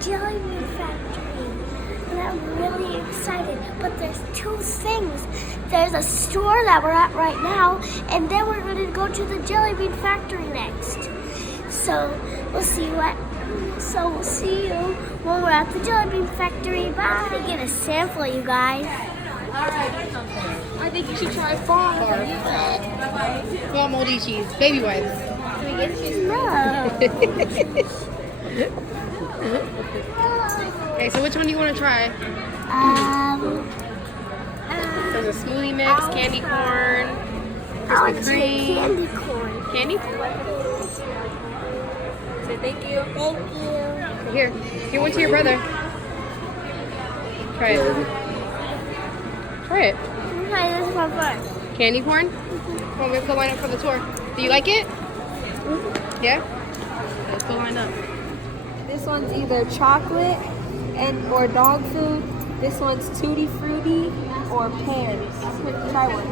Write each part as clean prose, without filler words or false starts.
Jellybean factory. And I'm really excited. But there's two things. There's a store that we're at right now, and then we're going to go to the Jellybean factory next. So we'll see you when we're at the Jellybean factory. Bye. To get a sample, you guys. I think you should try Farm moldy cheese, baby wipes. Can we get cheese? No. Okay, so which one do you want to try? There's a smoothie mix, candy corn, Krispy Kreme. Candy corn. Candy corn? Say thank you. Thank you. Here, give one to your brother. Try it. Try it. Hi, this is my first. Candy corn? Well, we have to go line up for the tour. Do you like it? Yeah? Let's go line up. This one's either chocolate or dog food. This one's tutti frutti or pears. Try one.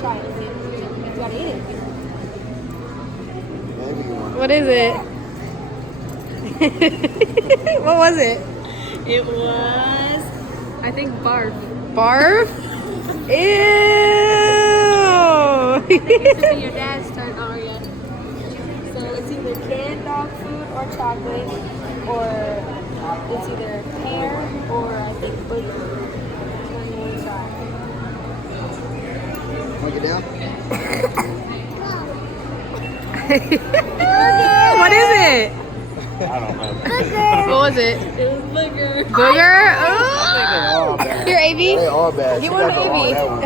Try it. You gotta eat it. What is it? What was it? It was, I think, barf. Barf? Ew! I think it should be your dad's turn, Aria. So it's either canned dog food or chocolate, or it's either pear or I think booger. Want to get down? What is it? I don't know. What was it? It was booger. Booger? Oh! Here, AV. They all bad. Give She one got to the- AV. that one.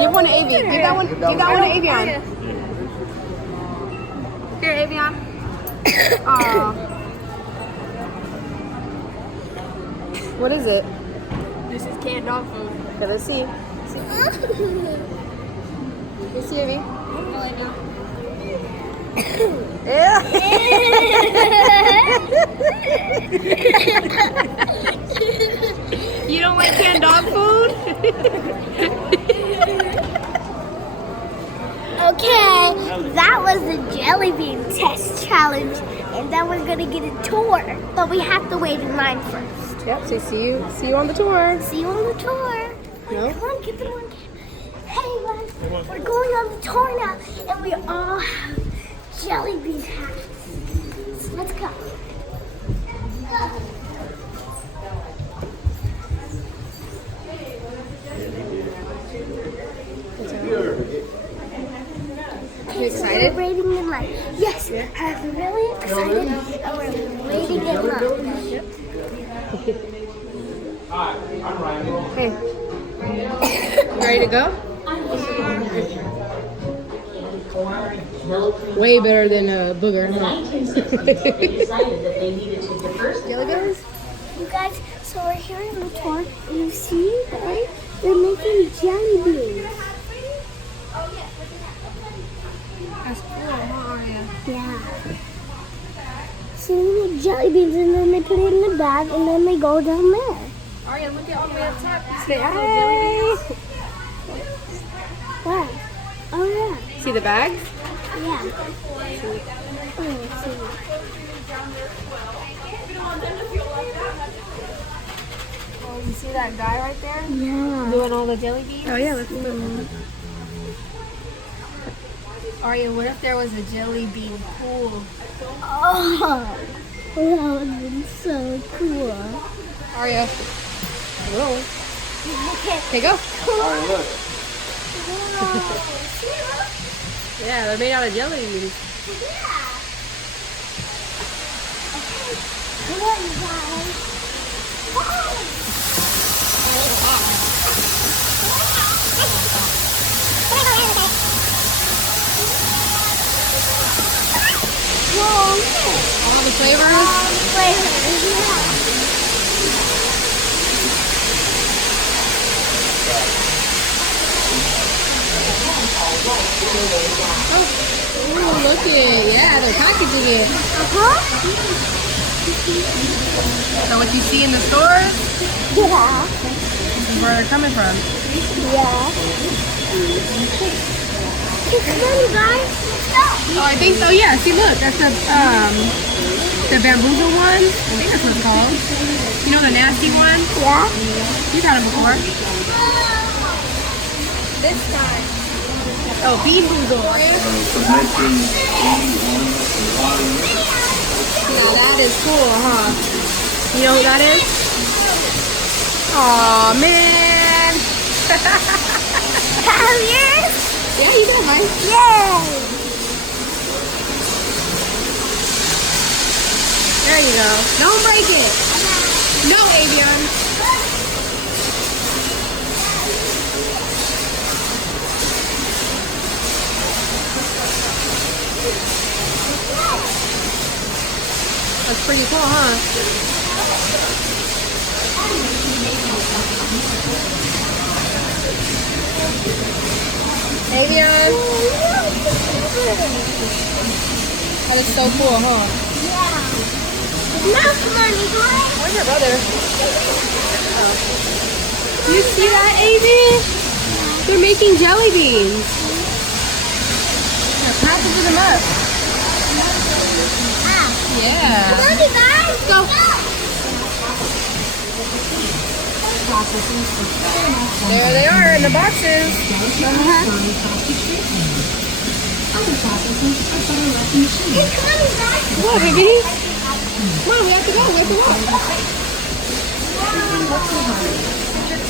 Give one to AV. Give that one to Avion. Here, Avion. Aw. What is it? This is canned dog food. Okay, let's see. Let's see, AV. Yeah. You don't like canned dog food? Okay, that was the Jellybean test challenge, and then we're gonna get a tour. But we have to wait in line first. Yep, so see you on the tour. See you on the tour. No? Come on, get them on camera. Hey guys, we're going on the tour now, and we all have Jellybean hats. So let's go. You excited? We're waiting in line. Yes, I'm really excited, and we're waiting in line. Hey. You ready to go? Way better than Booger. Jellybeans? You guys, so we're here on the tour, and you see, right? They're making jelly beans. That's cool, huh, Aria? Yeah. So they make jelly beans, and then they put it in the bag, and then they go down there. Aria, look at all the way up top. You see Say all those hi. jelly beans? Where? Oh, yeah. See the bag? Yeah. Oh, let's see. Oh, you see that guy right there? Yeah. Doing all the jelly beans? Oh yeah, let's move. Aria, what if there was a jelly bean pool? Oh, that would have been so cool. Aria. Whoa. Okay. Okay, go. Alright, look. Yeah, they're made out of jelly beans. Come on, you guys. All the flavors? Oh, look it. Yeah, they're packaging it. So what you see in the stores Yeah. is where they're coming from. Yeah. Okay, come on, you guys. Let's go. Oh, I think so. Yeah. See, look, that's the bamboozle one. I think that's what it's called. You know the nasty one? Yeah. You've had them before. This time. Oh, bean boozle. Yeah, that is cool, huh? You know who that is? Aw, man. Have yours? Yeah, you got mine. Yay. There you go. Don't break it. No, Avion. That's pretty cool, huh? Avion. That is so cool, huh? Now, come on, you guys. Where's your brother? Oh. You see that, Avi? They're making jelly beans. They're packaging them up. Yeah. Come on, you guys. Let's go. There they are in the boxes. Hey, come on, you guys. What, baby? Come on, we have to go. We have to walk.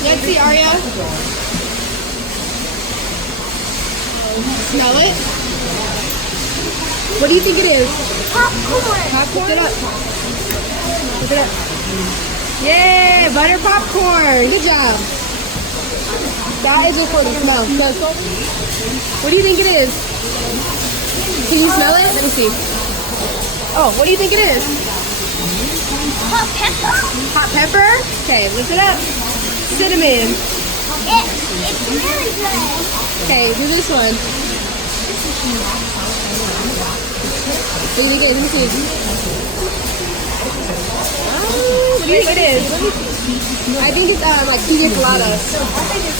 Let's see, Arya. Smell it. What do you think it is? Popcorn. Popcorn. Lift it up. Lift it up. Yay! Butter popcorn. Good job. That is for the smell. What do you think it is? Can you smell it? Let me see. Oh, what do you think it is? Hot pepper. Hot pepper? Okay, lift it up. Cinnamon. It's really good. Okay, do this one. What do you think it is? Let me see. What do you think it is? I think it's like pina colada.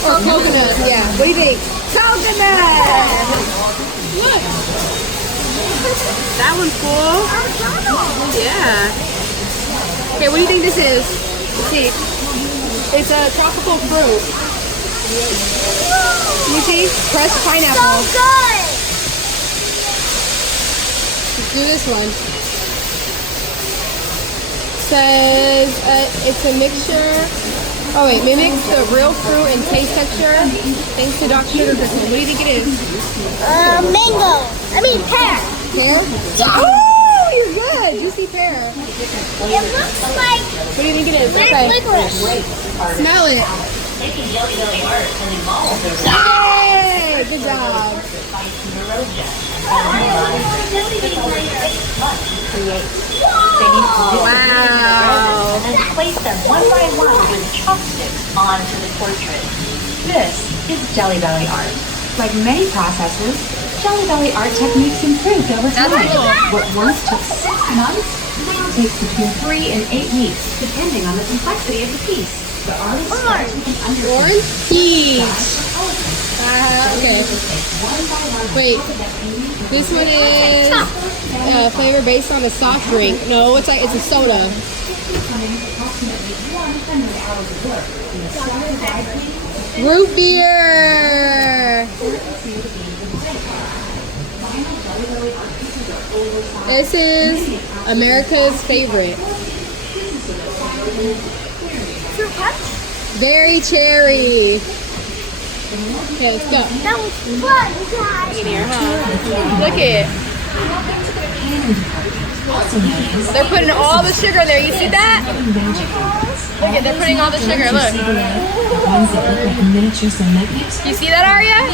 Or coconut, yeah. What do you think? Coconut! Look! That one's cool. Yeah. Okay, what do you think this is? Let's see. It's a tropical fruit. You see? Crushed pineapple. So good. Let's do this one. Says it's a mixture. Oh wait, mimics the real fruit and taste texture. Thanks to Dr. Sugar Crystal. What do you think it is? Mango. I mean pear. Pear? Oh, you're good. Juicy pear. It looks like What do you think it is? red Okay. licorice. Smell it. Making Jelly Belly art and involved their Yay! Good job. Wow. And place them one by one with chopsticks onto the portrait. This is Jelly Belly art. Like many processes, Jelly Belly art techniques improved over time. What once took 6 months now takes between 3 and 8 weeks, depending on the complexity of the piece. The artist starts with an Orange? Peach. Okay. Wait. This one is flavor based on a soft drink. No, it's like it's a soda. Root beer. This is America's favorite. Fruit punch. Berry cherry. Okay, let's go. That was fun, guys. In here, huh? Look it. They're putting all the sugar in there. You see that? Look it, they're putting all the sugar. Look. You see that, Arya?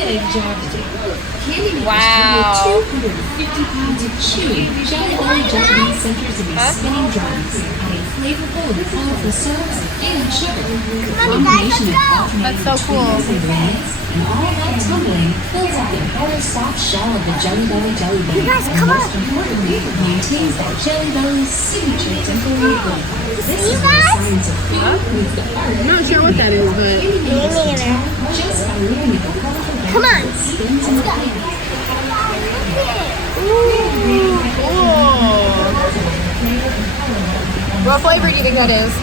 Wow. 250 pounds of chewy, jelly-belly Japanese centers in these spinning drums, adding flavorful and colorful syrups and sugar. The combination of That's so cool. ingredients and all that tumbling fills up the entire soft shell of the Jelly Belly jelly bean. You guys, and come most importantly, maintains that Jelly Belly's signature dimple wrinkle. This is where the science of food meets the art. I'm not sure what that is, but Just by leaving it the colorful Come on. spins and spins. What flavor do you think that is?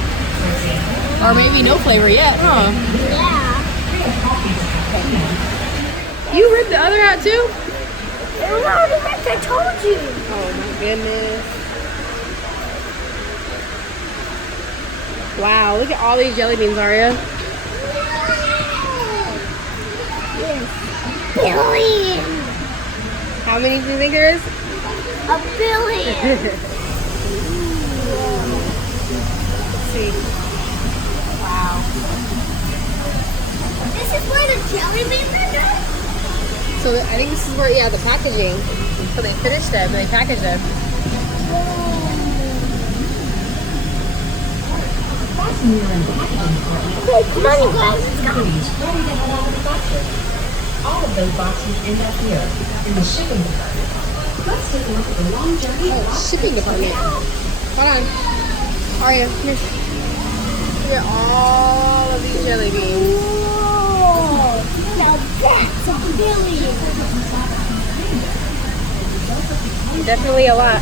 Or maybe no flavor yet, huh? Yeah. You ripped the other hat too? It was already ripped, I told you. Oh my goodness. Wow, look at all these jelly beans, Aria. Billion. How many do you think there is? A billion. Let's see. Wow. This is where the jelly beans are done? So I think this is where, yeah, the packaging. So they finished them, they packaged them. Okay, come on, you guys, let's go. Ready to head out of the factory. All of those boxes end up here in the shipping department. Let's take a look at the long journey. Oh, shipping department. Hold on. Aria, here. Look at all of these jelly beans. Whoa. Now that's a billion. Definitely a lot.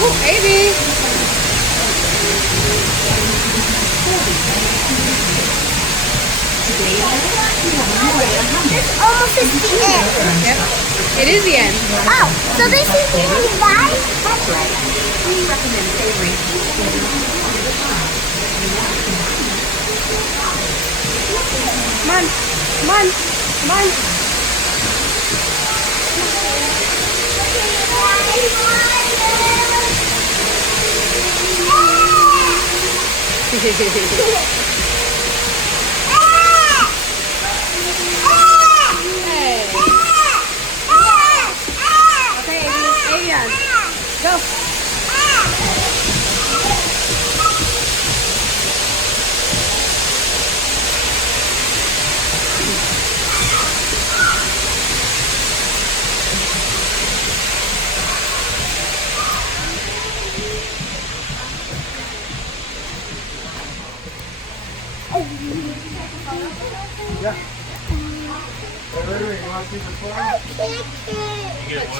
Oh, baby. This almost is the end. Yep. It is the end. Oh, so this is the end, guys? That's right. We recommend savoring each flavor one at a time. Come on. Come on. Come on. Okay, Avian. Go.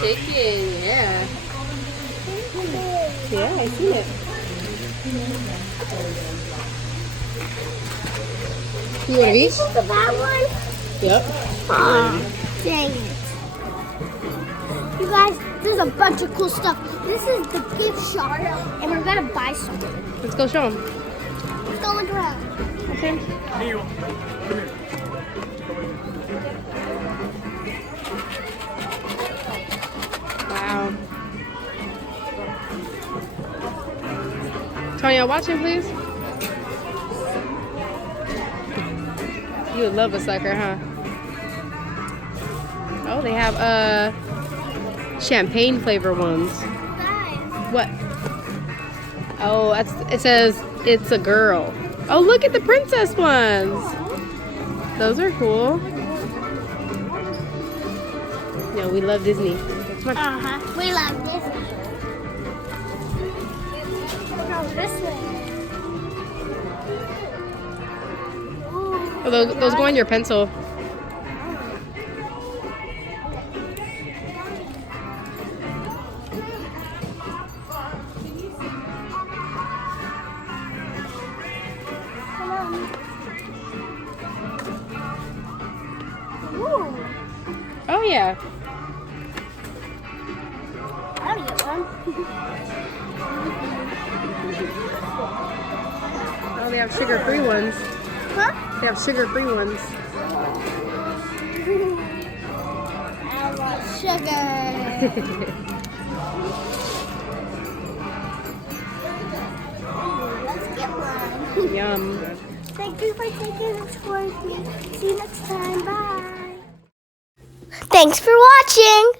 Chicken, yeah. Yeah, I see it. You want each? The bad one? Yep. Oh, dang it. You guys, there's a bunch of cool stuff. This is the gift shop, and we're gonna buy something. Let's go show them. Let's go look around. Okay. Wow. Tonya, watch him, please. You would love a sucker, huh? Oh, they have champagne flavor ones. Guys, What? Oh, it says it's a girl. Oh, look at the princess ones. Those are cool. No, we love Disney. Come on. we love Disney. Go this way. Ooh, Oh, those go on your pencil. come on. Ooh, Oh, yeah. I'll get one. Oh, they have sugar-free ones. Huh? They have sugar-free ones. I want sugar. Let's get one. Yum. Thank you for taking this with me. See you next time. Bye. Thanks for watching.